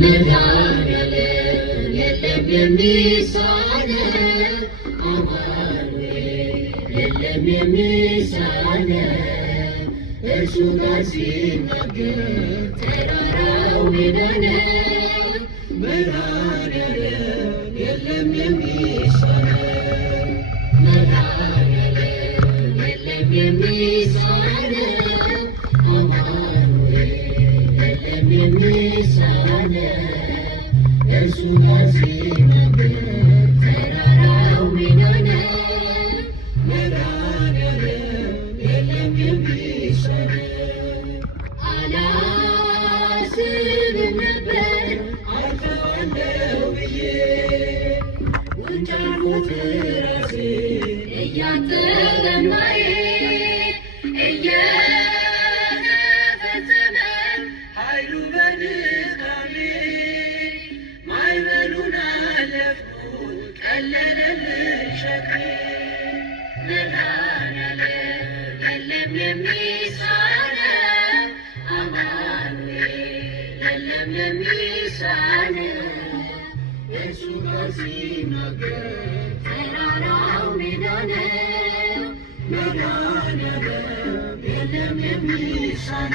መድኃኒዓለም የለም የሚሳነው አማኑኤል የለም የሚሳነው እርሱ ጋር ሲናገር ተራራው ሜዳ ነው። መድኃኒዓለም የለም የሚሳነው መድኃኒዓለም የለም የሚሳነው አማኑኤል የለም የሚሳነው እርሱ ጋር ሲናገር ተራራው ሜዳ ነው። መድኃኒዓለም የለም የሚሳነው አላስብም ነበር አልፈዋለሁ ብዬ ውጫልኩት ራሴን እያጠበ እንባዬ እየተፈጸመ ኃይሉ በድካሜ ማዕበሉን አለፍኩት ቀለለልኝ ሸክሜ መድኃኒዓለም የለም የሚሳነው አማኑኤል የለም የሚሳነው እርሱ ጋር ሲናገር ተራራው ሜዳ ነው። መድኃኒዓለም የለም የሚሳነው